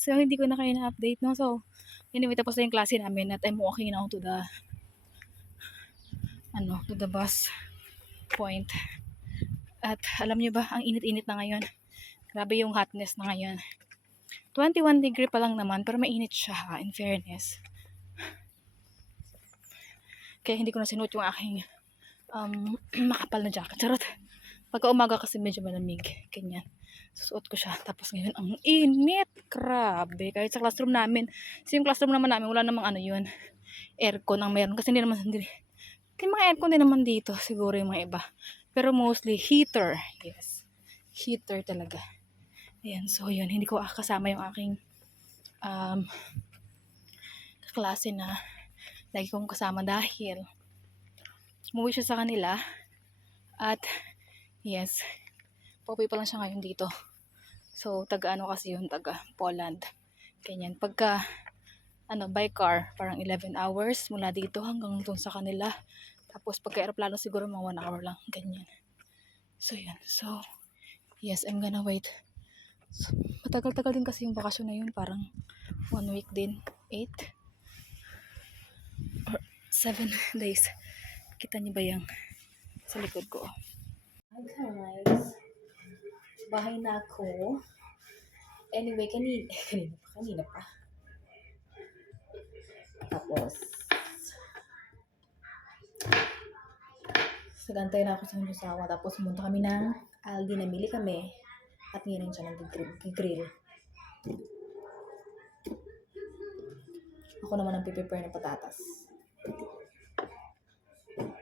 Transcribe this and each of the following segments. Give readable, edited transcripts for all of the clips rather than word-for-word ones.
So, hindi ko na kayo na-update, no? So, anyway, tapos na yung klase namin at I'm walking now to the bus point. At alam niyo ba, ang init-init na ngayon. Grabe yung hotness na ngayon. 21 degree pa lang naman, pero mainit siya, in fairness. Kaya hindi ko na sinuot yung aking makapal na jacket. Charot. Pagka umaga kasi medyo malamig. Ganyan. Susuot ko siya. Tapos ngayon, ang init. Grabe. Kahit sa classroom namin. Kasi yung classroom naman namin, wala namang yun. Aircon ang meron. Kasi hindi mga aircon din naman dito. Siguro yung mga iba. Pero mostly, heater. Yes. Heater talaga. Ayan. So, yun. Hindi ko kasama yung aking klase na lagi kong kasama dahil umuwi siya sa kanila. At, yes. Pauwi pa lang siya ngayon dito. So, taga kasi yun, taga Poland. Ganyan. Pagka, by car, parang 11 hours mula dito hanggang dun sa kanila. Tapos, pagka aeroplano siguro mga 1 hour lang. Ganyan. So, yun. So, yes, I'm gonna wait. So, matagal-tagal din kasi yung bakasyon na yun. Parang 1 week din. 8 or 7 days. Kita niyo ba yung sa likod ko? Hi guys. Bahay na ako. Anyway, kanina pa. Tapos, sagantay na ako sa Hundusawa. Tapos, pumunta kami ng Aldi. Namili kami. At ngayon siya nag-grill. Ako naman ang prepare ng patatas.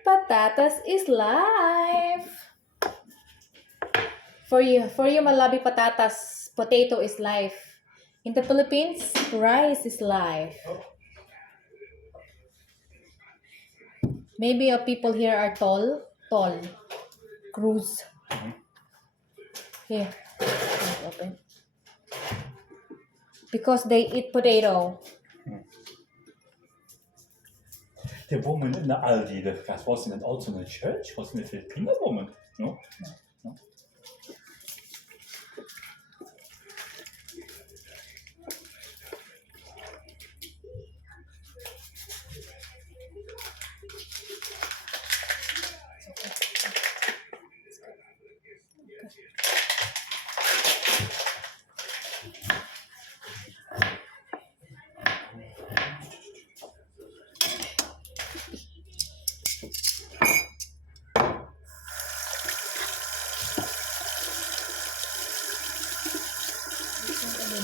Patatas is life! For you, malabi patatas, potato is life. In the Philippines, rice is life. Maybe people here are tall. Cruise. Here. Open. Because they eat potato. The woman in the Aldi, that wasn't it also in the church? Wasn't it a Filipino woman? No? No.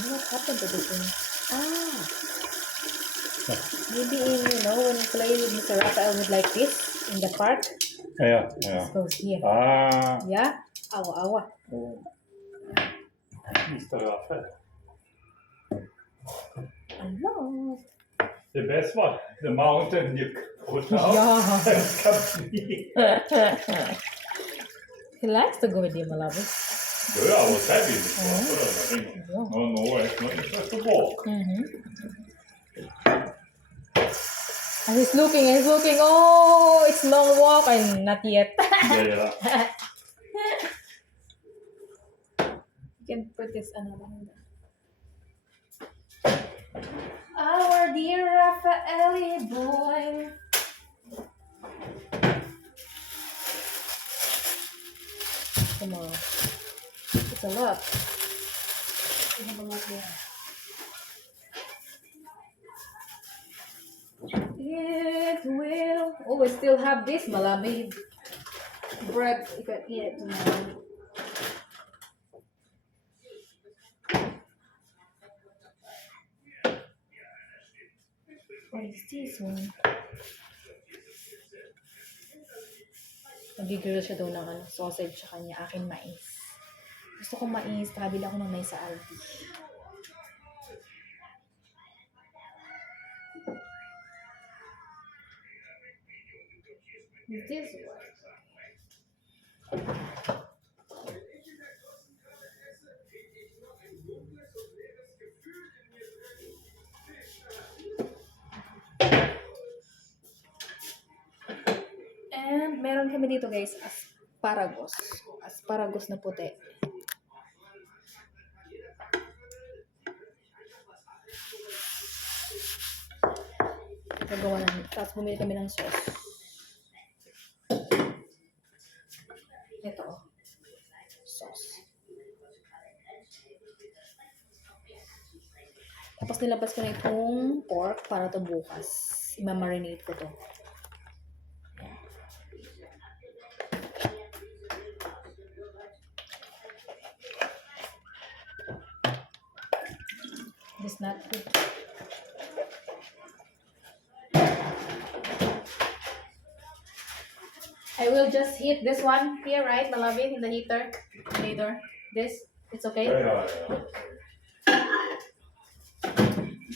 What happened to this one? Maybe when you play with Mr. Raphael with like this in the park. Yeah. It goes here. Yeah? Awa. Oh. Mr. Raphael. Hello. The best one, the mountain you put out. He likes to go with you, my love. Yeah, I was happy before. No, it's not just a walk. And he's looking. Oh, it's long walk and not yet. Yeah. You can put this another one. Our dear Raphael boy. Tomorrow. It's a lot. We have a lot there. It will. Oh, we still have this malami bread. You can eat it tomorrow. What is this one? Nag-grill siya daw ng sausage sa kanya. Akin mais. Gusto ko mais. Nakabila ako ng mais sa Aldi. This one. And meron kami dito guys, asparagus. Asparagus na puti. Gagawa namin. Tapos bumili kami ng sauce. Ito. Sauce. Tapos nilabas ko na itong pork para to bukas. Ima-marinate ko to. It's not good. I will just heat this one here, right, Malavi, in the heater later. This, it's okay? Ja.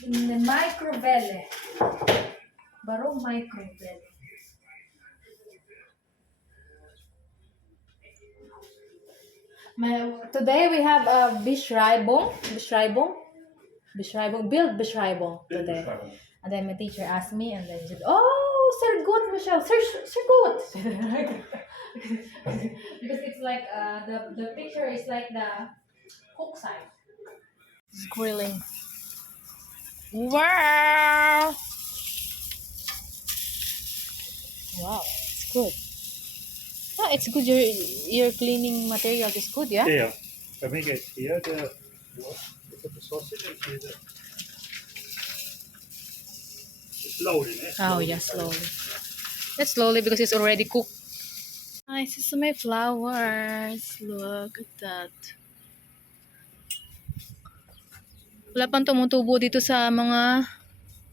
In the microwave. Baru microwave. Today we have a Beschreibung today. And then my teacher asked me, and then she said, "Oh, sehr gut, Michelle, sehr gut." Because it's like the picture is like the cook side. It's grilling. Wow! Wow, it's good. Ah, it's good. Your cleaning material is good, yeah. Ja. Bei mir geht hier der sausage and here the slowly. Oh yeah, slowly. That's slowly because it's already cooked. Nice, this is my flowers. Look at that. Wala pang tumutubo dito sa mga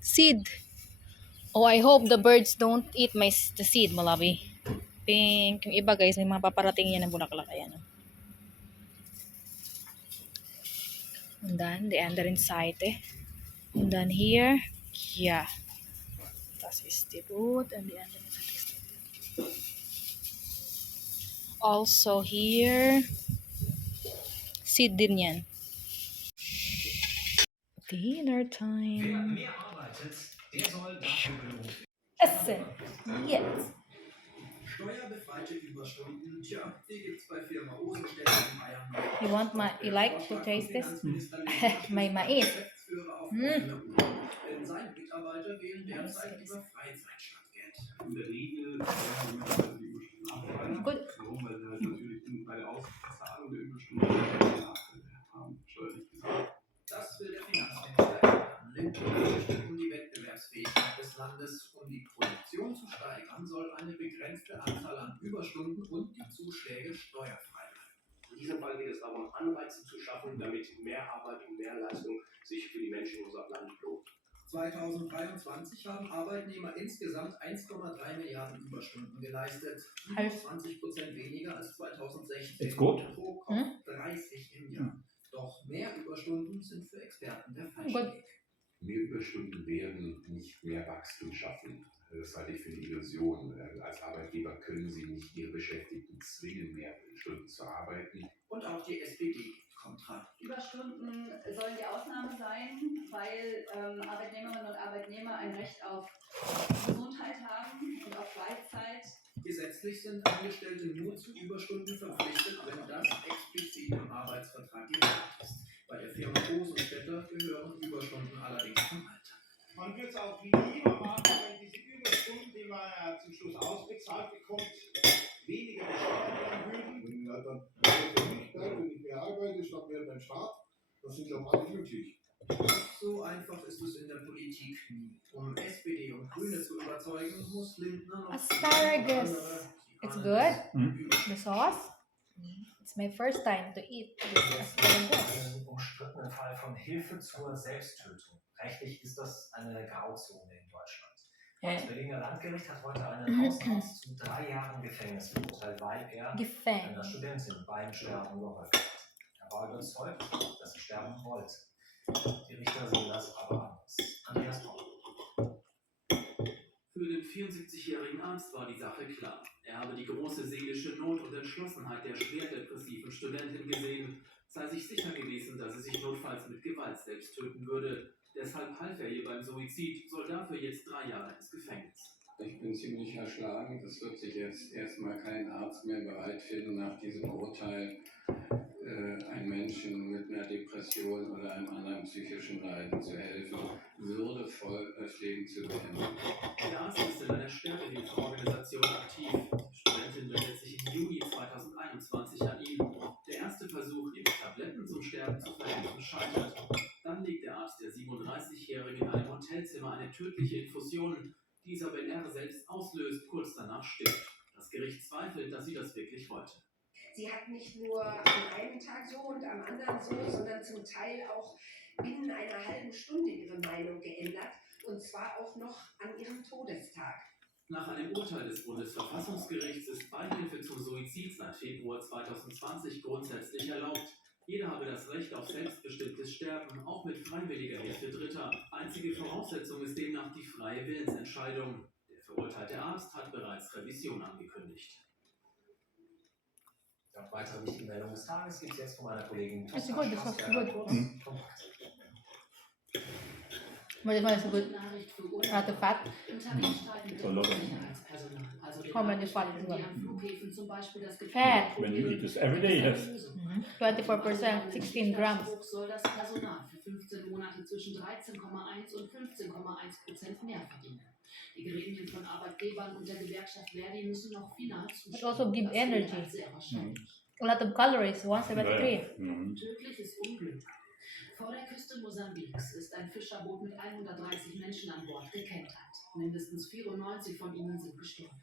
seed. Oh, I hope the birds don't eat the seed, Malawi. Pink. Yung iba guys, may mga paparating yan ng bulaklak. Ayan. And then, the anderen Seite. And then here, yeah. Das ist die Brut and the andere Seite ist die Brut. Also here, seed din yan. Dinner time. Essen. Jetzt. Steuerbefreite Überstunden, tja, die gibt's bei Firma Osenstedt in Bayern. You like to taste this? My mais. Geschäftsführer auf offene Uhr. Denn seine Mitarbeiter wählen derzeit lieber Freizeit statt Geld. In der Regel die Überstunden abfallen. Gut. Weil sie halt natürlich bei der Auszahlung der Überstunden Nachteile haben, steuerlich gesagt. Das will der Finanzminister ändern. Lindner fürchtet um die Wettbewerbsfähigkeit des Landes. Um die Produktion zu steigern, soll eine begrenzte Anzahl an Überstunden und die Zuschläge steuerfrei bleiben. In diesem Fall geht es darum, Anreize zu schaffen, damit mehr Arbeit und mehr Leistung sich für die Menschen in unserem Land lohnt. 2023 haben Arbeitnehmer insgesamt 1,3 Milliarden Überstunden geleistet. 20% weniger als 2016. It's good. Pro Kopf 30 im Jahr. Doch mehr Überstunden sind für Experten der falsche Weg. Mehr Überstunden werden nicht mehr Wachstum schaffen. Das halte ich für eine Illusion. Als Arbeitgeber können Sie nicht Ihre Beschäftigten zwingen, mehr Stunden zu arbeiten. Und auch die SPD gibt Kontra. Überstunden sollen die Ausnahme sein, weil Arbeitnehmerinnen und Arbeitnehmer ein Recht auf Gesundheit haben und auf Freizeit. Gesetzlich sind Angestellte nur zu Überstunden verpflichtet, wenn das explizit im Arbeitsvertrag geregelt ist. Bei der Firma Osenstädter gehören Überstunden allerdings zum Alltag. Man wird es auch lieber machen, wenn diese Überstunden, die man zum Schluss ausbezahlt bekommt, weniger besteuert werden würden. Ja, dann für mich, wenn ich mehr arbeite, statt mehr beim Staat, dann sind wir alle glücklich. So einfach ist es in der Politik nie. Um SPD und Grüne zu überzeugen, muss Lindner noch Asparagus. It's good. The sauce. It's my first time to eat this asparagus. Einen umstrittenen Fall von Hilfe zur Selbsttötung. Rechtlich ist das eine Grauzone in Deutschland. Das Berliner Landgericht hat heute einen Hausarzt zu 3 Jahren Gefängnis verurteilt, weil er einer Studentin beim Sterben geholfen hat. Er war überzeugt, dass sie sterben wollte. Die Richter sehen das aber anders. Andreas Popp. Für den 74-jährigen Arzt war die Sache klar. Er habe die große seelische Not und Entschlossenheit der schwer depressiven Studentin gesehen, sei sich sicher gewesen, dass sie sich notfalls mit Gewalt selbst töten würde. Deshalb half er ihr beim Suizid, soll dafür jetzt 3 Jahre ins Gefängnis. Ich bin ziemlich erschlagen. Es wird sich jetzt erstmal kein Arzt mehr bereit finden, nach diesem Urteil einen Menschen mit einer einer Depression oder einem anderen psychischen Leiden zu helfen, würdevoll das Leben zu beenden. Der Arzt ist in einer Sterbehilfeorganisation aktiv. Die Studentin wendet sich im Juni 2021 an ihn. Der erste Versuch, ihm Tabletten zum Sterben zu verhelfen, scheitert. Dann legt der Arzt der 37-Jährigen in einem Hotelzimmer eine tödliche Infusion, die Isabel R. selbst auslöst, kurz danach stirbt. Das Gericht zweifelt, dass sie das wirklich wollte. Sie hat nicht nur an einem Tag so und am anderen so, sondern zum Teil auch binnen einer halben Stunde ihre Meinung geändert, und zwar auch noch an ihrem Todestag. Nach einem Urteil des Bundesverfassungsgerichts ist Beihilfe zum Suizid seit Februar 2020 grundsätzlich erlaubt. Jeder habe das Recht auf selbstbestimmtes Sterben, auch mit freiwilliger Hilfe Dritter. Einzige Voraussetzung ist demnach die freie Willensentscheidung. Der verurteilte Arzt hat bereits Revision angekündigt. Ja, weitere wichtige Meldungen des Tages gibt es jetzt von meiner Kollegin. It's good, this was good. Kompakt. But this one is good. Not too fat. It's a lot of How many fat is one? fat. When you eat this every day, yes. 24%, 16 grams. Soll das Personal für 15 Monate zwischen 13,1 und 15,1% mehr verdienen. Die Gremien von Arbeitgebern und der Gewerkschaft Verdi müssen noch final zustimmen. It also gives Das gilt energy. als sehr wahrscheinlich. A lot of calories, 173. Tödliches Unglück. Vor der Küste Mosambiks ist ein Fischerboot mit 130 Menschen an Bord gekentert. Mindestens 94 von ihnen sind gestorben.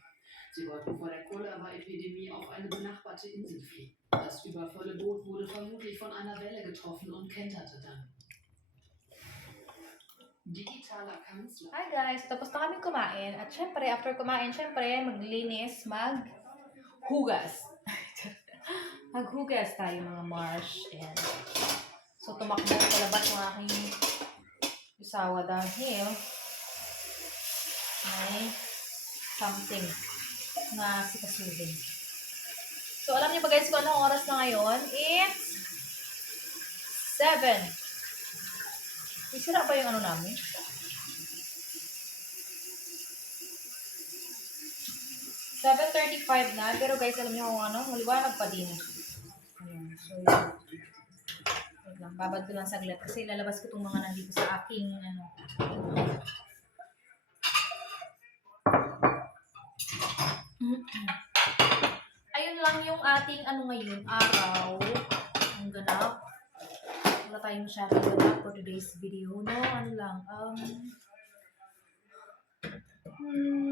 Sie wollten vor der Cholera-Epidemie auf eine benachbarte Insel fliehen. Das übervolle Boot wurde vermutlich von einer Welle getroffen und kenterte dann. Digitaler Kanzler. Hi guys, tapos na kami kumain. At syempre, after kumain, syempre, maglinis, maghugas. Maghugas tayo mga Marsh. And so, tumakbo ko palabas ng aking isawa dahil may something na sikasuhin. So, alam niyo ba guys kung anong oras na ngayon? It's 7. Isira ba yung ano namin? 7:35 na, pero guys, alam niyo kung ano, maliwanag pa din. Ayan, so yun. Wait lang, babad ko lang saglit kasi lalabas ko itong mga nandito sa aking ano. Ayun lang yung ating ano ngayon, araw. Ang ganap. Wala tayong masyadong ganap for today's video, no? Ano lang,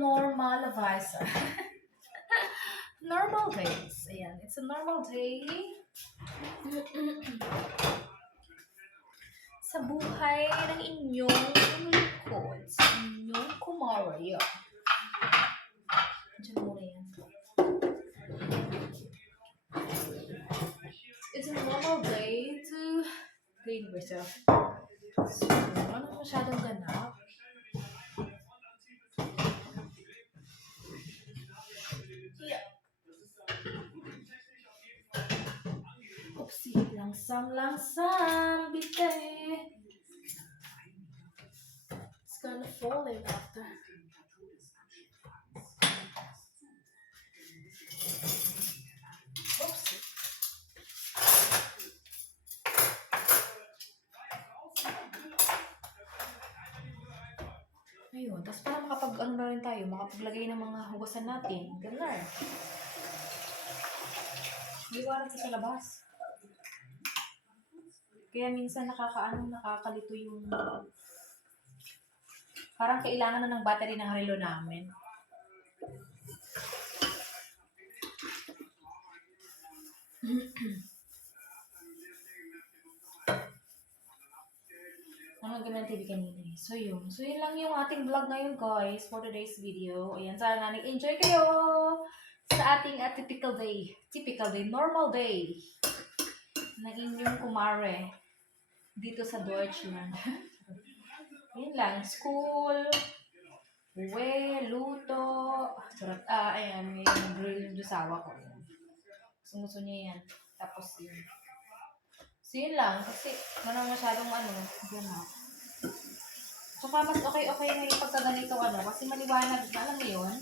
normal advice. Normal days. Ayan, it's a normal day. Sa buhay ng inyong lingkod, sa inyong kumari. Diyan muna yan. It's a normal day to clean yourself. So, ano masyadong ganap? Yeah. Oopsie, langsam, bitay. It's gonna fall in after. Oopsie. Ayun, tapos para makapag-ano na rin tayo, makapaglagay ng mga hugasan natin. Ganun. Liwanag sa labas. Kaya minsan nakakalito yung parang kailangan na ng battery ng relo namin. Ano gawin ng TV kanina eh. So yun lang yung ating vlog ngayon guys for today's video. Ayan, sana nag-enjoy kayo sa ating typical day, normal day ng inyong kumare dito sa Deutschland. Yun lang, school, uwi, luto, ayan, may grill yung sawa ko. Gusto niya yan. Tapos yun. So yun lang, kasi wala masyadong gano'n. Tsaka mas okay na yung pagkaganito kasi maliwanag na, alam mo yun?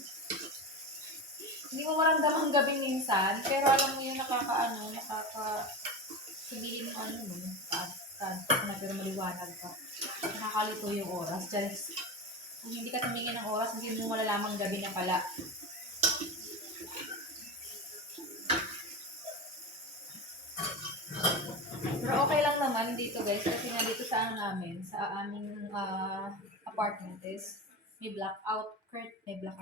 Hindi mo maramdamang gabi minsan, pero alam mo yun, Sabihin mo ano mo, pero maliwanag ka. Nakakalito yung oras. Just, kung hindi ka tumingin ng oras, hindi mo malalamang gabi na pala. Pero okay lang naman dito guys, kasi nga dito sa namin, sa aming apartment is may blackout curtain, wala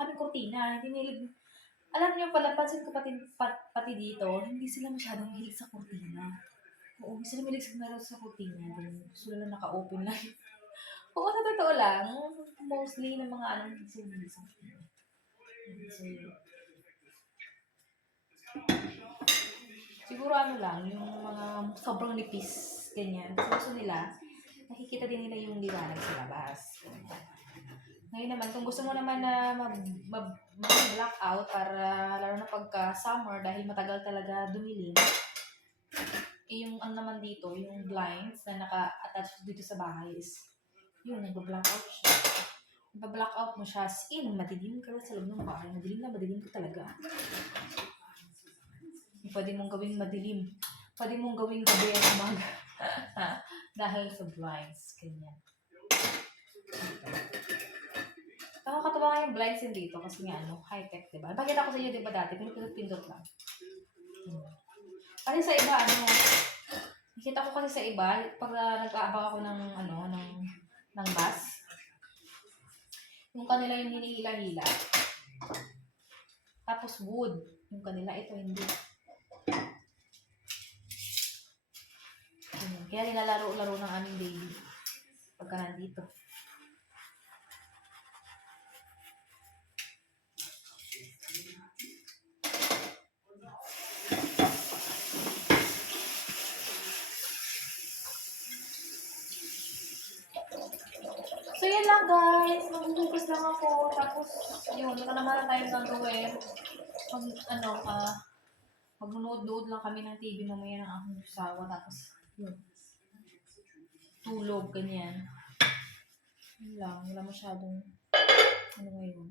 kaming kurtina, alam niyo pala, pansin ko pati dito, hindi sila masyadong hilig sa kurtina. Oo, hindi sila mahilig sa kurtina, gusto nila naka-open lang. Oo, sa totoo lang, mostly ng mga hindi sila mahilig sa kurtina. So, siguro lang, yung mga sobrang nipis, ganyan. Gusto nila, nakikita din nila yung liwanag sa labas. Ngayon naman, kung gusto mo naman na mag-blackout para lalo na pagka summer dahil matagal talaga dumilim, yung naman dito, yung blinds na naka-attach dito sa bahay is, yun, nag-blackout siya. Nag-blackout mo siya, as in, madilim ka sa loob ng bahay. Madilim ka talaga. Pwede mong gawing madilim. Pwede mong gawing gabi at umaga. Dahil sa blinds. Ganyan. Nakakatawa nga yung blinds din dito kasi nga high-tech, diba? Pakita ko sa inyo diba dati, pinipindot lang. Kasi sa iba, nakita ko kasi sa iba, pag nag-aabang ako ng bus, yung kanila yung hinihila-hila. Tapos wood, yung kanila, ito hindi. Kaya nilalaro-laro ng aming baby pagka nandito. So yan lang guys, maghuhugas lang ako, tapos yun, wala naman na tayong gagawin. Magnunood-nood lang kami ng TV mamaya ng aking usawa, tapos yun, tulog, ganyan. Yun lang, wala masyadong, ngayon,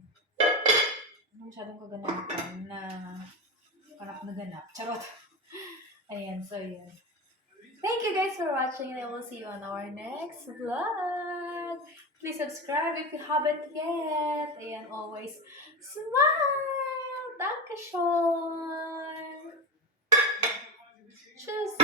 wala masyadong kaganapan na ganap na ganap. Charot! Ayan, so yun. Thank you guys for watching and I will see you on our next vlog. Please subscribe if you haven't yet. And always smile. Dankeschön. Tschüss.